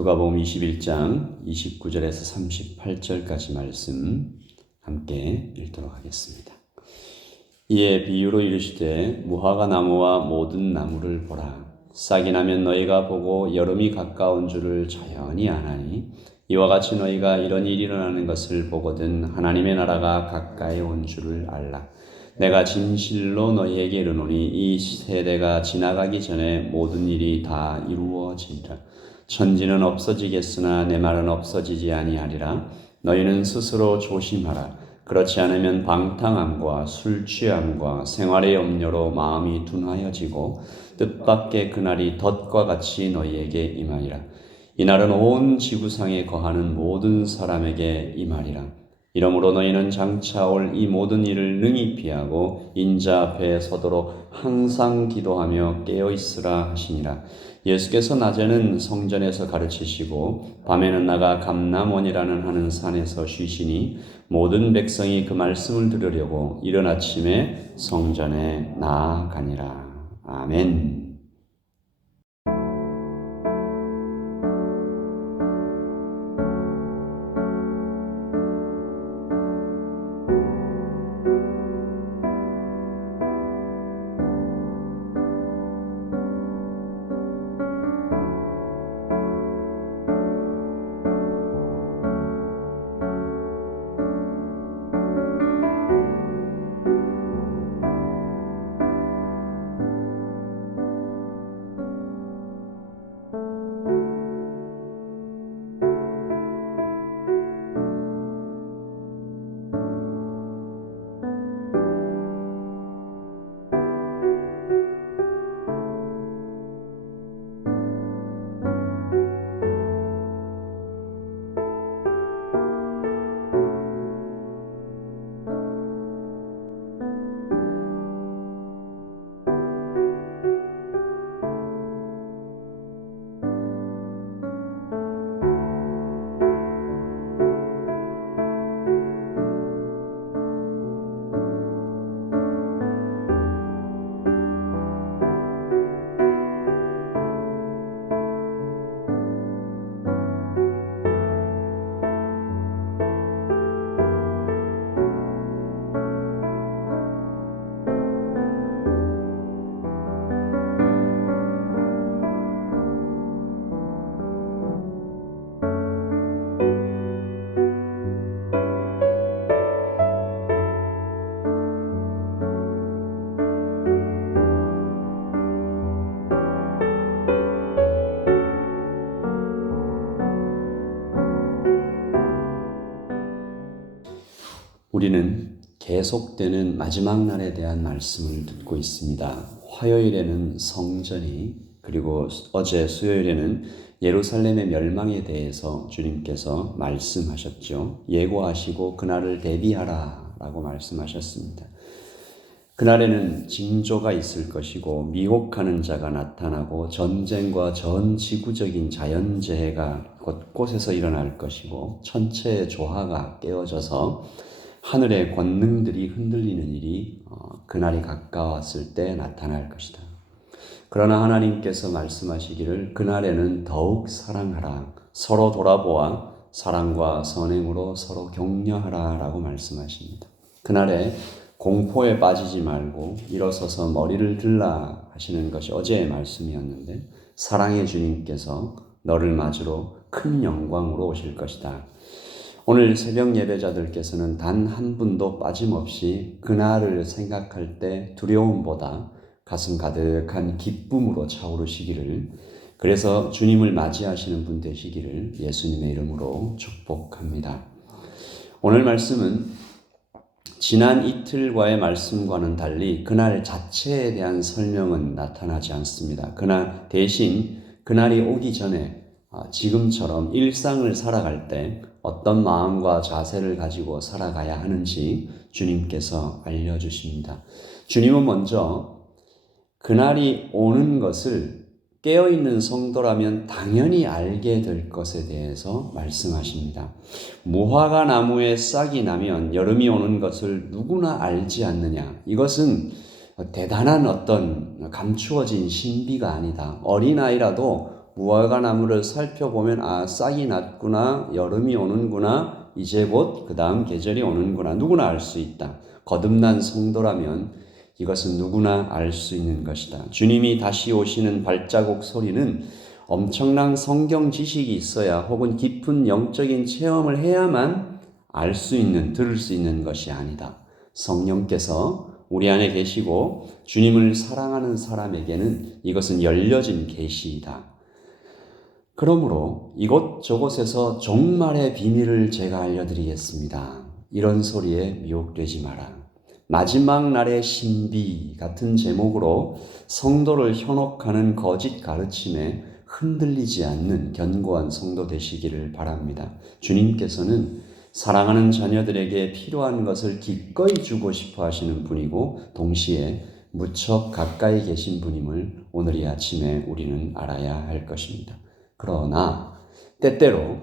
누가복음 21장 29절에서 38절까지 말씀 함께 읽도록 하겠습니다. 이에 비유로 이르시되 무화과 나무와 모든 나무를 보라. 싹이 나면 너희가 보고 여름이 가까운 줄을 자연히 아나니 이와 같이 너희가 이런 일이 일어나는 것을 보거든 하나님의 나라가 가까이 온 줄을 알라. 내가 진실로 너희에게 이르노니 이 세대가 지나가기 전에 모든 일이 다 이루어지리라. 천지는 없어지겠으나 내 말은 없어지지 아니하리라. 너희는 스스로 조심하라. 그렇지 않으면 방탕함과 술 취함과 생활의 염려로 마음이 둔하여지고 뜻밖의 그날이 덫과 같이 너희에게 임하리라. 이날은 온 지구상에 거하는 모든 사람에게 임하리라. 이러므로 너희는 장차 올 이 모든 일을 능히 피하고 인자 앞에 서도록 항상 기도하며 깨어있으라 하시니라. 예수께서 낮에는 성전에서 가르치시고 밤에는 나가 감람원이라는 하는 산에서 쉬시니 모든 백성이 그 말씀을 들으려고 이른 아침에 성전에 나아가니라. 아멘. 우리는 계속되는 마지막 날에 대한 말씀을 듣고 있습니다. 화요일에는 성전이, 그리고 어제 수요일에는 예루살렘의 멸망에 대해서 주님께서 말씀하셨죠. 예고하시고 그날을 대비하라 라고 말씀하셨습니다. 그날에는 징조가 있을 것이고 미혹하는 자가 나타나고 전쟁과 전 지구적인 자연재해가 곳곳에서 일어날 것이고 천체의 조화가 깨어져서 하늘의 권능들이 흔들리는 일이 그날이 가까웠을 때 나타날 것이다. 그러나 하나님께서 말씀하시기를 그날에는 더욱 사랑하라. 서로 돌아보아 사랑과 선행으로 서로 격려하라 라고 말씀하십니다. 그날에 공포에 빠지지 말고 일어서서 머리를 들라 하시는 것이 어제의 말씀이었는데 사랑의 주님께서 너를 맞으러 큰 영광으로 오실 것이다. 오늘 새벽 예배자들께서는 단 한 분도 빠짐없이 그날을 생각할 때 두려움보다 가슴 가득한 기쁨으로 차오르시기를, 그래서 주님을 맞이하시는 분 되시기를 예수님의 이름으로 축복합니다. 오늘 말씀은 지난 이틀과의 말씀과는 달리 그날 자체에 대한 설명은 나타나지 않습니다. 그날 대신 그날이 오기 전에 지금처럼 일상을 살아갈 때 어떤 마음과 자세를 가지고 살아가야 하는지 주님께서 알려주십니다. 주님은 먼저 그날이 오는 것을 깨어있는 성도라면 당연히 알게 될 것에 대해서 말씀하십니다. 무화과 나무에 싹이 나면 여름이 오는 것을 누구나 알지 않느냐. 이것은 대단한 어떤 감추어진 신비가 아니다. 어린아이라도 무화과 나무를 살펴보면 아, 싹이 났구나, 여름이 오는구나, 이제 곧 그 다음 계절이 오는구나, 누구나 알 수 있다. 거듭난 성도라면 이것은 누구나 알 수 있는 것이다. 주님이 다시 오시는 발자국 소리는 엄청난 성경 지식이 있어야 혹은 깊은 영적인 체험을 해야만 알 수 있는, 들을 수 있는 것이 아니다. 성령께서 우리 안에 계시고 주님을 사랑하는 사람에게는 이것은 열려진 계시이다. 그러므로 이곳저곳에서 종말의 비밀을 제가 알려드리겠습니다. 이런 소리에 미혹되지 마라. 마지막 날의 신비 같은 제목으로 성도를 현혹하는 거짓 가르침에 흔들리지 않는 견고한 성도 되시기를 바랍니다. 주님께서는 사랑하는 자녀들에게 필요한 것을 기꺼이 주고 싶어 하시는 분이고 동시에 무척 가까이 계신 분임을 오늘 이 아침에 우리는 알아야 할 것입니다. 그러나 때때로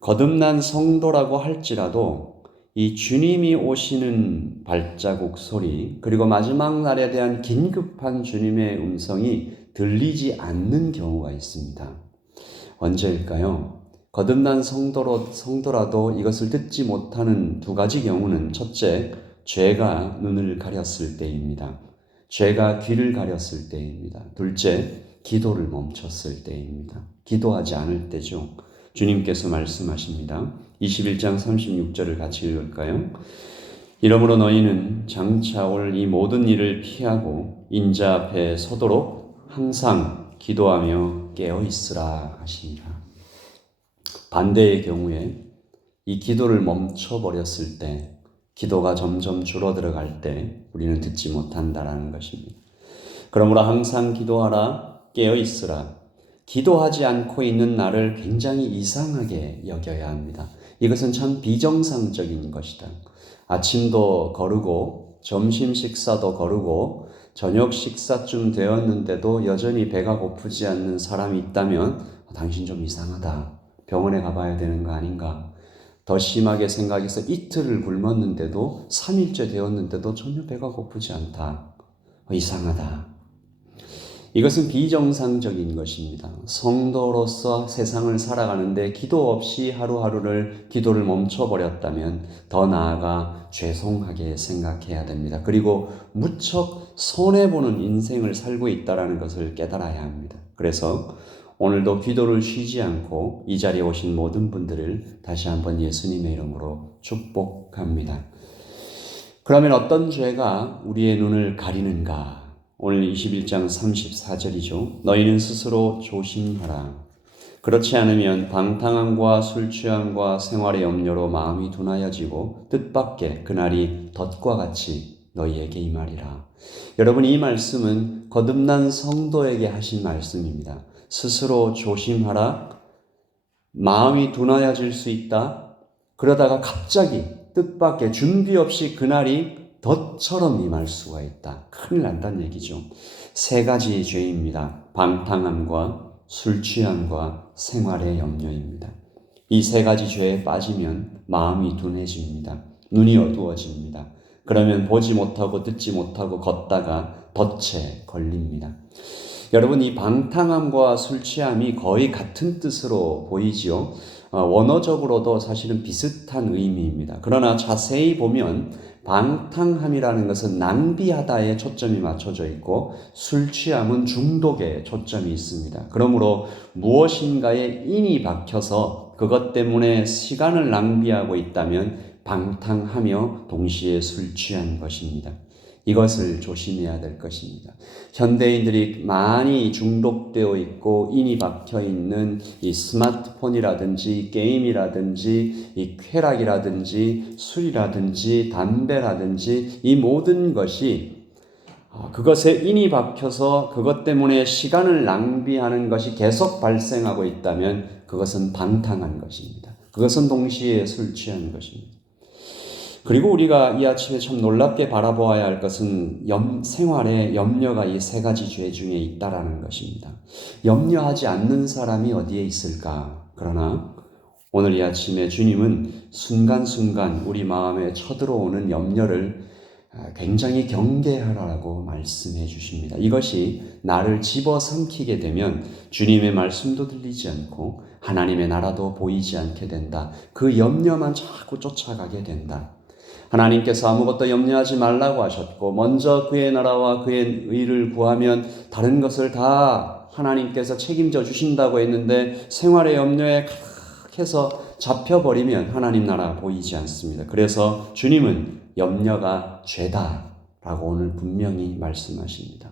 거듭난 성도라고 할지라도 이 주님이 오시는 발자국 소리 그리고 마지막 날에 대한 긴급한 주님의 음성이 들리지 않는 경우가 있습니다. 언제일까요? 거듭난 성도라도 이것을 듣지 못하는 두 가지 경우는 첫째, 죄가 눈을 가렸을 때입니다. 죄가 귀를 가렸을 때입니다. 둘째, 기도를 멈췄을 때입니다. 기도하지 않을 때죠. 주님께서 말씀하십니다. 21장 36절을 같이 읽을까요? 이러므로 너희는 장차 올 이 모든 일을 피하고 인자 앞에 서도록 항상 기도하며 깨어있으라 하시니라. 반대의 경우에 이 기도를 멈춰버렸을 때, 기도가 점점 줄어들어갈 때 우리는 듣지 못한다라는 것입니다. 그러므로 항상 기도하라, 깨어있으라. 기도하지 않고 있는 나를 굉장히 이상하게 여겨야 합니다. 이것은 참 비정상적인 것이다. 아침도 거르고 점심 식사도 거르고 저녁 식사쯤 되었는데도 여전히 배가 고프지 않는 사람이 있다면 당신 좀 이상하다. 병원에 가봐야 되는 거 아닌가. 더 심하게 생각해서 이틀을 굶었는데도 3일째 되었는데도 전혀 배가 고프지 않다. 이상하다. 이것은 비정상적인 것입니다. 성도로서 세상을 살아가는데 기도 없이 하루하루를 기도를 멈춰버렸다면 더 나아가 죄송하게 생각해야 됩니다. 그리고 무척 손해보는 인생을 살고 있다는 것을 깨달아야 합니다. 그래서 오늘도 기도를 쉬지 않고 이 자리에 오신 모든 분들을 다시 한번 예수님의 이름으로 축복합니다. 그러면 어떤 죄가 우리의 눈을 가리는가? 오늘 21장 34절이죠. 너희는 스스로 조심하라. 그렇지 않으면 방탕함과 술 취함과 생활의 염려로 마음이 둔하여지고 뜻밖의 그날이 덫과 같이 너희에게 임하리라. 여러분, 이 말씀은 거듭난 성도에게 하신 말씀입니다. 스스로 조심하라. 마음이 둔하여질 수 있다. 그러다가 갑자기 뜻밖의 준비 없이 그날이 덫처럼 임할 수가 있다. 큰일 난다는 얘기죠. 세 가지 죄입니다. 방탕함과 술 취함과 생활의 염려입니다. 이 세 가지 죄에 빠지면 마음이 둔해집니다. 눈이 어두워집니다. 그러면 보지 못하고 듣지 못하고 걷다가 덫에 걸립니다. 여러분, 이 방탕함과 술 취함이 거의 같은 뜻으로 보이지요. 원어적으로도 사실은 비슷한 의미입니다. 그러나 자세히 보면 방탕함이라는 것은 낭비하다에 초점이 맞춰져 있고 술 취함은 중독에 초점이 있습니다. 그러므로 무엇인가에 인이 박혀서 그것 때문에 시간을 낭비하고 있다면 방탕하며 동시에 술 취한 것입니다. 이것을 조심해야 될 것입니다. 현대인들이 많이 중독되어 있고 인이 박혀 있는 이 스마트폰이라든지 게임이라든지 이 쾌락이라든지 술이라든지 담배라든지 이 모든 것이 그것에 인이 박혀서 그것 때문에 시간을 낭비하는 것이 계속 발생하고 있다면 그것은 방탕한 것입니다. 그것은 동시에 술 취한 것입니다. 그리고 우리가 이 아침에 참 놀랍게 바라보아야 할 것은 생활에 염려가 이 세 가지 죄 중에 있다라는 것입니다. 염려하지 않는 사람이 어디에 있을까? 그러나 오늘 이 아침에 주님은 순간순간 우리 마음에 쳐들어오는 염려를 굉장히 경계하라고 말씀해 주십니다. 이것이 나를 집어삼키게 되면 주님의 말씀도 들리지 않고 하나님의 나라도 보이지 않게 된다. 그 염려만 자꾸 쫓아가게 된다. 하나님께서 아무것도 염려하지 말라고 하셨고 먼저 그의 나라와 그의 의를 구하면 다른 것을 다 하나님께서 책임져 주신다고 했는데 생활의 염려에 가득해서 잡혀버리면 하나님 나라 보이지 않습니다. 그래서 주님은 염려가 죄다라고 오늘 분명히 말씀하십니다.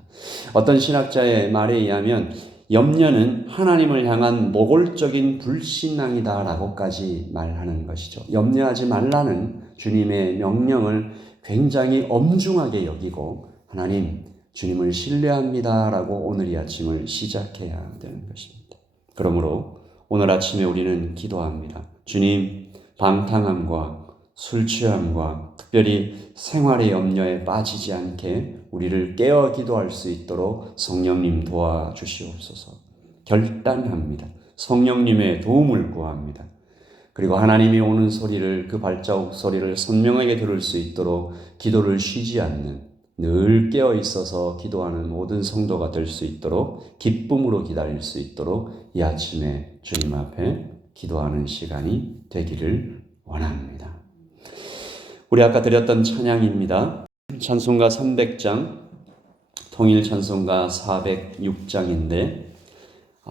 어떤 신학자의 말에 의하면 염려는 하나님을 향한 노골적인 불신앙이다라고까지 말하는 것이죠. 염려하지 말라는 주님의 명령을 굉장히 엄중하게 여기고 하나님, 주님을 신뢰합니다라고 오늘 이 아침을 시작해야 되는 것입니다. 그러므로 오늘 아침에 우리는 기도합니다. 주님, 방탕함과 술 취함과 특별히 생활의 염려에 빠지지 않게 우리를 깨어 기도할 수 있도록 성령님 도와주시옵소서. 결단합니다. 성령님의 도움을 구합니다. 그리고 하나님이 오는 소리를, 그 발자국 소리를 선명하게 들을 수 있도록 기도를 쉬지 않는, 늘 깨어 있어서 기도하는 모든 성도가 될 수 있도록, 기쁨으로 기다릴 수 있도록 이 아침에 주님 앞에 기도하는 시간이 되기를 원합니다. 우리 아까 드렸던 찬양입니다. 찬송가 300장, 통일 찬송가 406장인데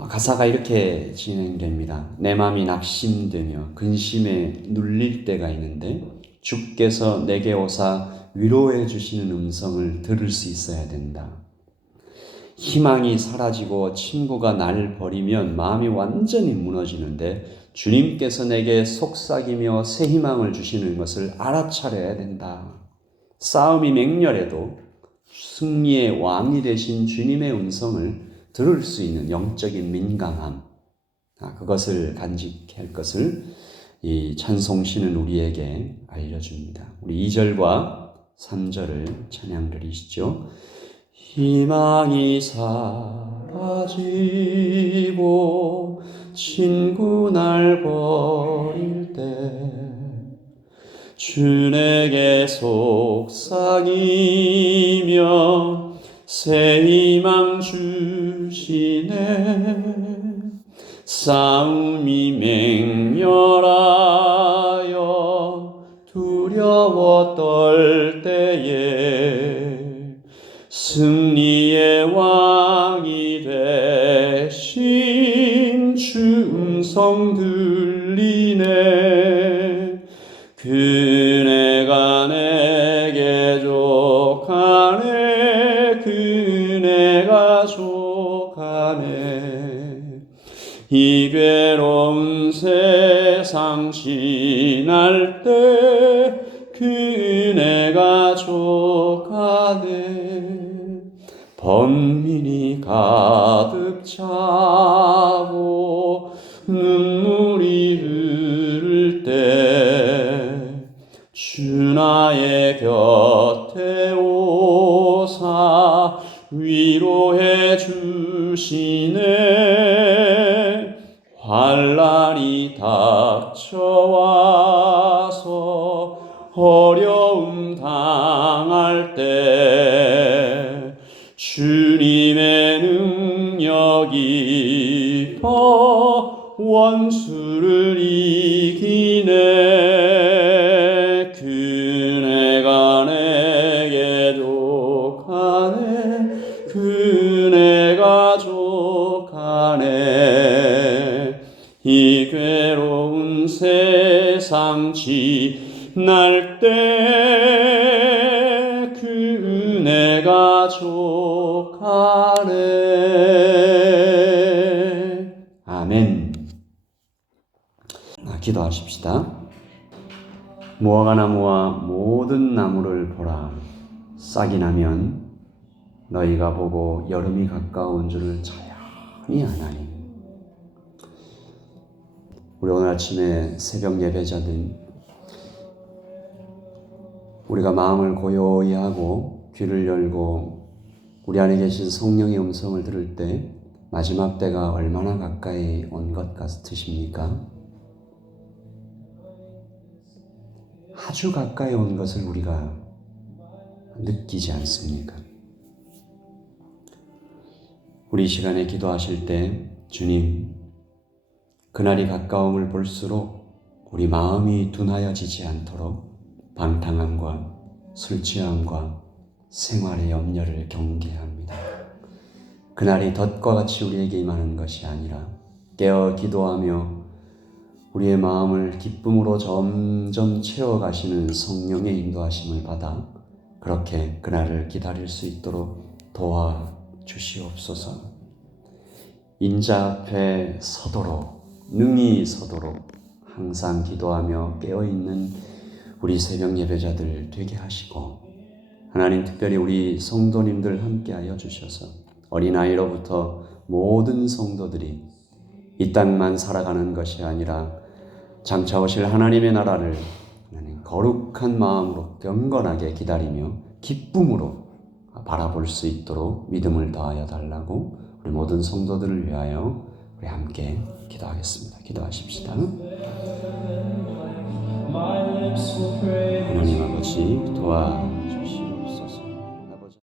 가사가 이렇게 진행됩니다. 내 마음이 낙심되며 근심에 눌릴 때가 있는데 주께서 내게 오사 위로해 주시는 음성을 들을 수 있어야 된다. 희망이 사라지고 친구가 나를 버리면 마음이 완전히 무너지는데 주님께서 내게 속삭이며 새 희망을 주시는 것을 알아차려야 된다. 싸움이 맹렬해도 승리의 왕이 되신 주님의 음성을 들을 수 있는 영적인 민감함, 그것을 간직할 것을 이 찬송시는 우리에게 알려줍니다. 우리 2절과 3절을 찬양 드리시죠. 희망이 사라지고 친구 날 버릴 때 주 내게 속삭이며 새 희망 주시네. 싸움이 맹렬하여 두려워 떨 때에 승리의 왕이 되신 주 음성 들리네. 그네가 내게 족하네. 그네가 족하네. 이 괴로운 세상 지날 때 그네가 족하네. 번민이 가득 차고 눈물이 흐를 때 주 나의 곁에 오사 위로해 주시네. 환난이 닥쳐와서 어려움 당할 때 주님의 능력이 더 원수를 이기네. 그네가 내게 족하네. 그네가 족하네. 이 괴로운 세상 지날 때 그네가 족하네. 아멘. 기도하십시다. 무화과 나무와 모든 나무를 보라. 싹이 나면 너희가 보고 여름이 가까운 줄을 자연히 아나니. 우리 오늘 아침에 새벽 예배자들, 우리가 마음을 고요히 하고 귀를 열고 우리 안에 계신 성령의 음성을 들을 때 마지막 때가 얼마나 가까이 온 것 같으십니까? 아주 가까이 온 것을 우리가 느끼지 않습니까? 우리 시간에 기도하실 때 주님, 그날이 가까움을 볼수록 우리 마음이 둔하여지지 않도록 방탕함과 술 취함과 생활의 염려를 경계합니다. 그날이 덫과 같이 우리에게 임하는 것이 아니라 깨어 기도하며 우리의 마음을 기쁨으로 점점 채워가시는 성령의 인도하심을 받아 그렇게 그날을 기다릴 수 있도록 도와주시옵소서. 인자 앞에 서도록, 능히 서도록 항상 기도하며 깨어있는 우리 새벽 예배자들 되게 하시고, 하나님 특별히 우리 성도님들 함께하여 주셔서 어린아이로부터 모든 성도들이 이 땅만 살아가는 것이 아니라 장차 오실 하나님의 나라를 거룩한 마음으로 경건하게 기다리며 기쁨으로 바라볼 수 있도록 믿음을 더하여 달라고 우리 모든 성도들을 위하여 우리 함께 기도하겠습니다. 기도하십시다. 하나님 아버지 도와주시옵소서. 아버지.